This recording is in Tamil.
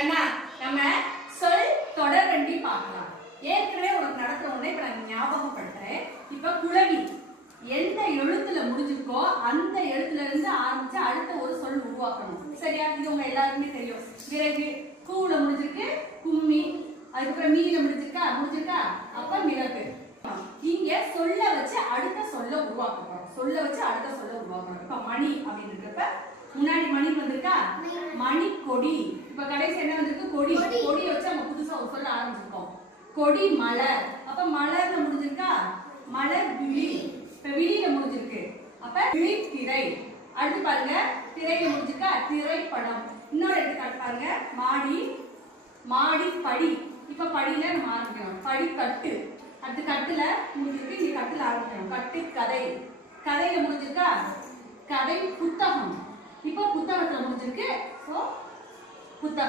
கண்ணா நம்ம சொல் தொடர்வண்டி பார்க்கலாம். ஏற்கனவே உனக்கு நடத்த உடனே இப்ப நான் ஞாபகப்படுத்துறேன். இப்ப குளவி எந்த எழுத்துல முடிஞ்சிருக்கோ அந்த எழுத்துல இருந்து ஆரம்பிச்சு அடுத்த ஒரு சொல் உருவாக்கணும். சரியா? இது உங்க எல்லாருக்குமே தெரியும். விறகு கூல முடிஞ்சிருக்கு கும்மி, அதுக்கப்புறம் மீல முடிஞ்சிருக்கா அப்ப மிளகு. இங்க சொல்ல வச்சு அடுத்த சொல்ல உருவாக்க போறோம். சொல்ல வச்சு அடுத்த சொல்ல உருவாக்கணும். இப்ப மணி அப்படின்னு இருக்கிறப்ப முன்னாடி மணி வந்திருக்கா, மணி கொடி. இப்ப கடைசி என்ன வந்திருக்கு, கொடி. கொடி வச்சு நம்ம புதுசா ஒரு சொல்ல ஆரம்பிச்சிருக்கோம். கொடி மலர். அப்ப மலர்ல முடிஞ்சிருக்கா, மலர் விழி. இப்ப விழியில முடிஞ்சிருக்கு, அப்ப விழித்திரை. அடுத்து பாருங்க, திரையில முடிஞ்சிருக்கா, திரைப்படம். இன்னொரு எடுத்துக்காட்டு பாருங்க, மாடி, மாடி படி. இப்ப படியில நம்ம ஆரம்பிக்கணும், படிக்கட்டு. அடுத்து கட்டுல முடிஞ்சிருக்கு, இங்க கட்டுல ஆரம்பிக்கணும், கட்டு கதை. கதையில முடிஞ்சிருக்கா, கதை புத்தகம். இப்ப புத்தகத்துல முடிஞ்சிருக்கு, சோ புத்தகம்.